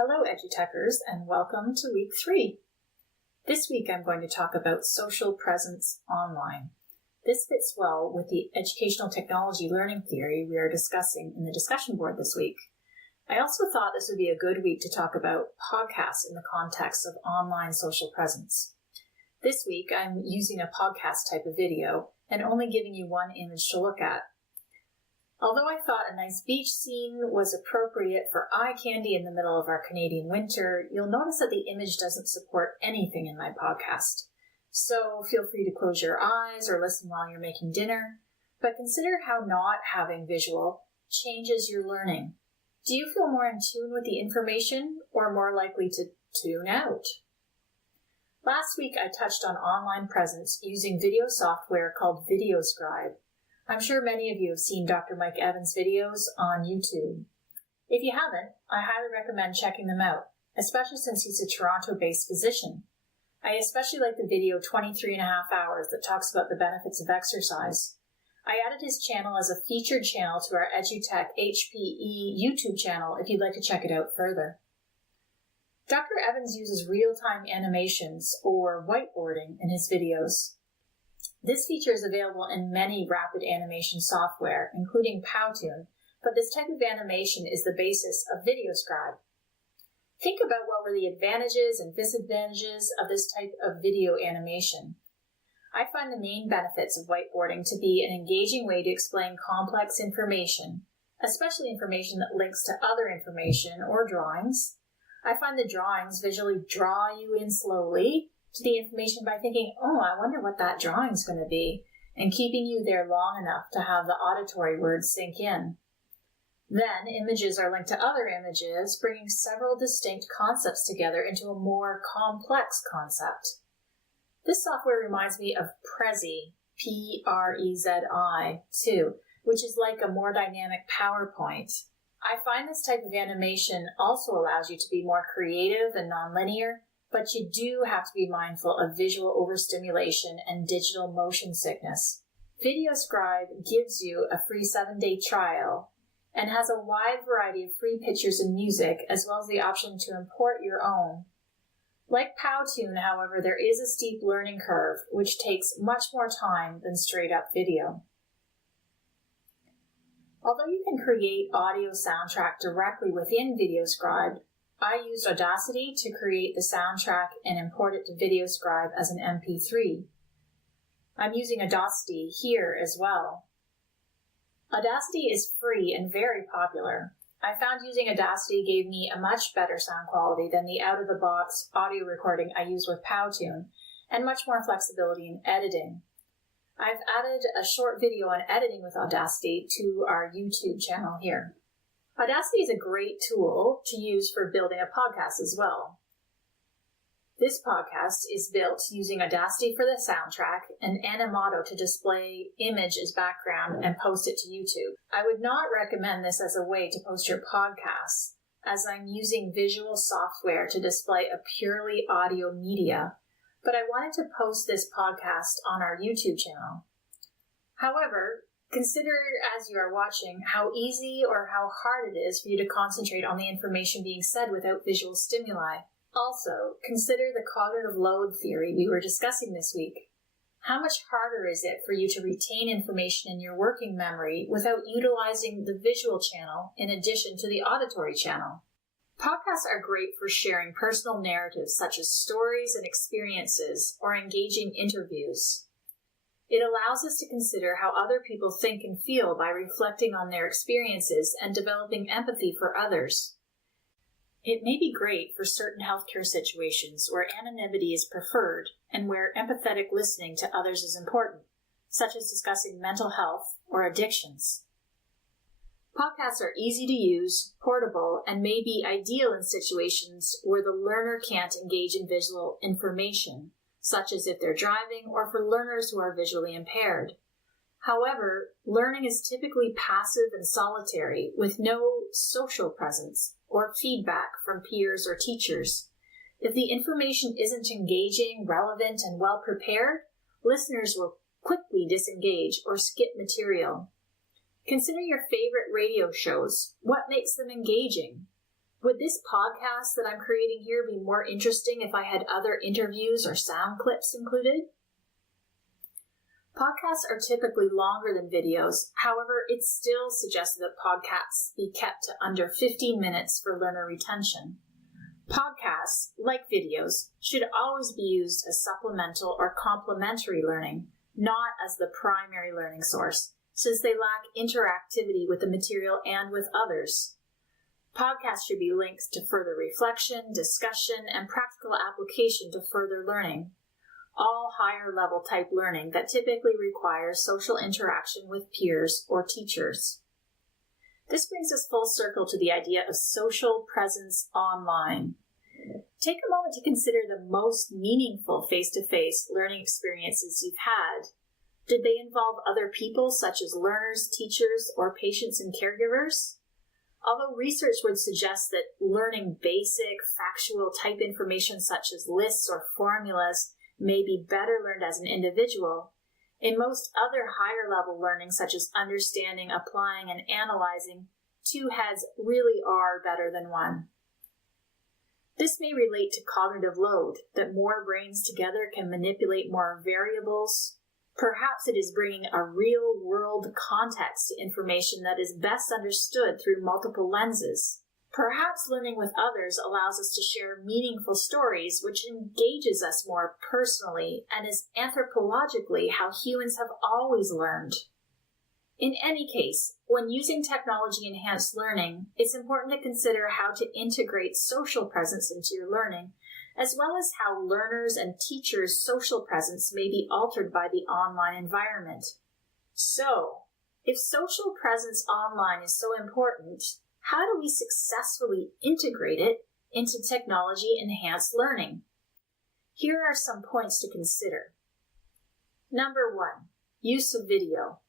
Hello Edutechers and welcome to week 3. This week I'm going to talk about social presence online. This fits well with the educational technology learning theory we are discussing in the discussion board this week. I also thought this would be a good week to talk about podcasts in the context of online social presence. This week I'm using a podcast type of video and only giving you one image to look at. Although I thought a nice beach scene was appropriate for eye candy in the middle of our Canadian winter, you'll notice that the image doesn't support anything in my podcast. So feel free to close your eyes or listen while you're making dinner, but consider how not having visual changes your learning. Do you feel more in tune with the information or more likely to tune out? Last week I touched on online presence using video software called VideoScribe. I'm sure many of you have seen Dr. Mike Evans' videos on YouTube. If you haven't, I highly recommend checking them out, especially since he's a Toronto-based physician. I especially like the video 23.5 hours that talks about the benefits of exercise. I added his channel as a featured channel to our EdutechHPE YouTube channel if you'd like to check it out further. Dr. Evans uses real-time animations or whiteboarding in his videos. This feature is available in many rapid animation software, including Powtoon, but this type of animation is the basis of VideoScribe. Think about what were the advantages and disadvantages of this type of video animation. I find the main benefits of whiteboarding to be an engaging way to explain complex information, especially information that links to other information or drawings. I find the drawings visually draw you in slowly to the information by thinking, oh, I wonder what that drawing's going to be, and keeping you there long enough to have the auditory words sink in. Then, images are linked to other images, bringing several distinct concepts together into a more complex concept. This software reminds me of Prezi, P-R-E-Z-I, too, which is like a more dynamic PowerPoint. I find this type of animation also allows you to be more creative and nonlinear, but you do have to be mindful of visual overstimulation and digital motion sickness. VideoScribe gives you a free 7-day trial and has a wide variety of free pictures and music, as well as the option to import your own. Like Powtoon, however, there is a steep learning curve, which takes much more time than straight-up video. Although you can create audio soundtrack directly within VideoScribe, I used Audacity to create the soundtrack and import it to VideoScribe as an MP3. I'm using Audacity here as well. Audacity is free and very popular. I found using Audacity gave me a much better sound quality than the out-of-the-box audio recording I use with Powtoon, and much more flexibility in editing. I've added a short video on editing with Audacity to our YouTube channel here. Audacity is a great tool to use for building a podcast as well. This podcast is built using Audacity for the soundtrack and Animato to display image as background and post it to YouTube. I would not recommend this as a way to post your podcasts, as I'm using visual software to display a purely audio media, but I wanted to post this podcast on our YouTube channel. However, consider as you are watching how easy or how hard it is for you to concentrate on the information being said without visual stimuli. Also, consider the cognitive load theory we were discussing this week. How much harder is it for you to retain information in your working memory without utilizing the visual channel in addition to the auditory channel? Podcasts are great for sharing personal narratives such as stories and experiences or engaging interviews. It allows us to consider how other people think and feel by reflecting on their experiences and developing empathy for others. It may be great for certain healthcare situations where anonymity is preferred and where empathetic listening to others is important, such as discussing mental health or addictions. Podcasts are easy to use, portable, and may be ideal in situations where the learner can't engage in visual information, such as if they're driving or for learners who are visually impaired. However, learning is typically passive and solitary with no social presence or feedback from peers or teachers. If the information isn't engaging, relevant, and well prepared, listeners will quickly disengage or skip material. Consider your favorite radio shows. What makes them engaging? Would this podcast that I'm creating here be more interesting if I had other interviews or sound clips included? Podcasts are typically longer than videos. However, it's still suggested that podcasts be kept to under 15 minutes for learner retention. Podcasts, like videos, should always be used as supplemental or complementary learning, not as the primary learning source, since they lack interactivity with the material and with others. Podcasts should be linked to further reflection, discussion, and practical application to further learning, all higher level type learning that typically requires social interaction with peers or teachers. This brings us full circle to the idea of social presence online. Take a moment to consider the most meaningful face-to-face learning experiences you've had. Did they involve other people such as learners, teachers, or patients and caregivers? Although research would suggest that learning basic, factual type information such as lists or formulas may be better learned as an individual, in most other higher level learning such as understanding, applying, and analyzing, two heads really are better than one. This may relate to cognitive load, that more brains together can manipulate more variables. Perhaps it is bringing a real-world context to information that is best understood through multiple lenses. Perhaps learning with others allows us to share meaningful stories, which engages us more personally and is anthropologically how humans have always learned. In any case, when using technology-enhanced learning, it's important to consider how to integrate social presence into your learning, as well as how learners' and teachers' social presence may be altered by the online environment. So, if social presence online is so important, how do we successfully integrate it into technology-enhanced learning? Here are some points to consider. Number 1, use of video.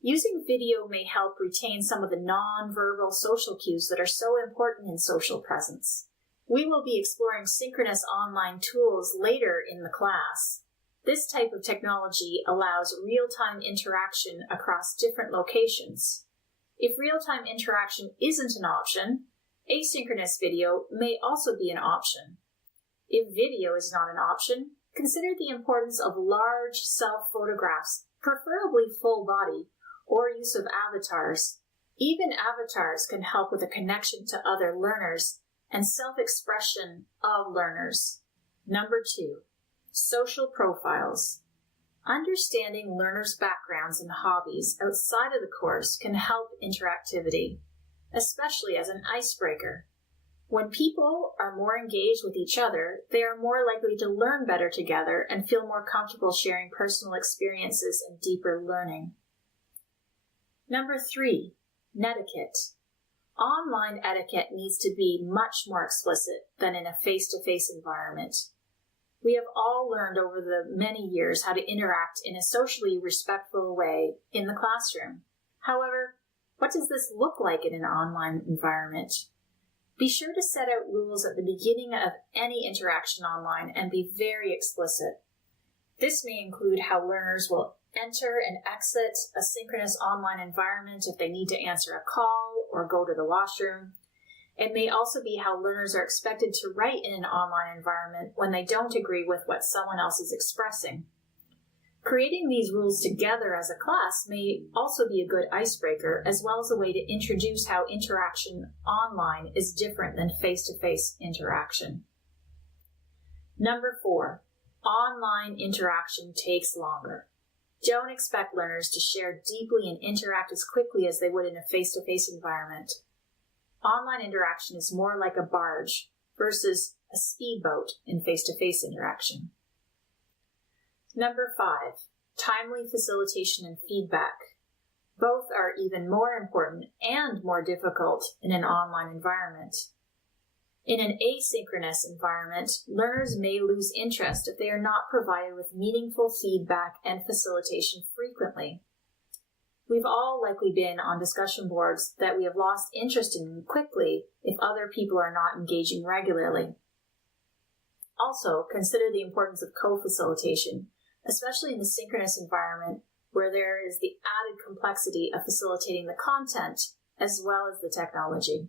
Using video may help retain some of the non-verbal social cues that are so important in social presence. We will be exploring synchronous online tools later in the class. This type of technology allows real-time interaction across different locations. If real-time interaction isn't an option, asynchronous video may also be an option. If video is not an option, consider the importance of large self-photographs, preferably full body, or use of avatars. Even avatars can help with a connection to other learners and self-expression of learners. Number 2, social profiles. Understanding learners' backgrounds and hobbies outside of the course can help interactivity, especially as an icebreaker. When people are more engaged with each other, they are more likely to learn better together and feel more comfortable sharing personal experiences and deeper learning. Number 3, netiquette. Online etiquette needs to be much more explicit than in a face-to-face environment. We have all learned over the many years how to interact in a socially respectful way in the classroom. However, what does this look like in an online environment? Be sure to set out rules at the beginning of any interaction online and be very explicit. This may include how learners will enter and exit a synchronous online environment if they need to answer a call or go to the washroom. It may also be how learners are expected to write in an online environment when they don't agree with what someone else is expressing. Creating these rules together as a class may also be a good icebreaker, as well as a way to introduce how interaction online is different than face-to-face interaction. Number 4, online interaction takes longer. Don't expect learners to share deeply and interact as quickly as they would in a face-to-face environment. Online interaction is more like a barge versus a speedboat in face-to-face interaction. Number 5, timely facilitation and feedback. Both are even more important and more difficult in an online environment. In an asynchronous environment, learners may lose interest if they are not provided with meaningful feedback and facilitation frequently. We've all likely been on discussion boards that we have lost interest in quickly if other people are not engaging regularly. Also, consider the importance of co-facilitation, especially in the synchronous environment where there is the added complexity of facilitating the content as well as the technology.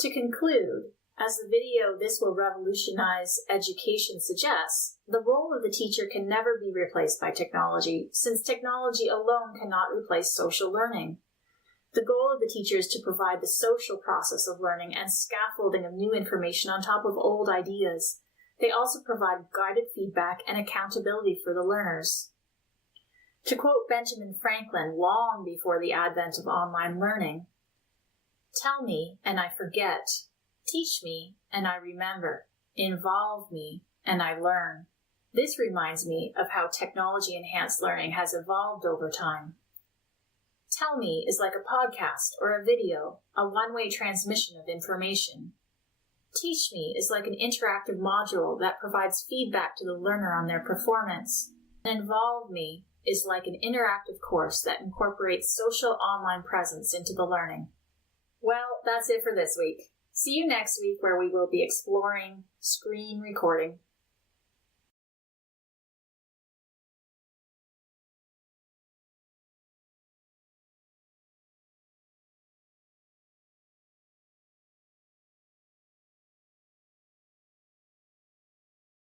To conclude, as the video "This Will Revolutionize Education" suggests, the role of the teacher can never be replaced by technology, since technology alone cannot replace social learning. The goal of the teacher is to provide the social process of learning and scaffolding of new information on top of old ideas. They also provide guided feedback and accountability for the learners. To quote Benjamin Franklin long before the advent of online learning, "Tell me, and I forget. Teach me, and I remember. Involve me, and I learn." This reminds me of how technology-enhanced learning has evolved over time. Tell me is like a podcast or a video, a one-way transmission of information. Teach me is like an interactive module that provides feedback to the learner on their performance. And Involve me is like an interactive course that incorporates social online presence into the learning. Well, that's it for this week. See you next week, where we will be exploring screen recording.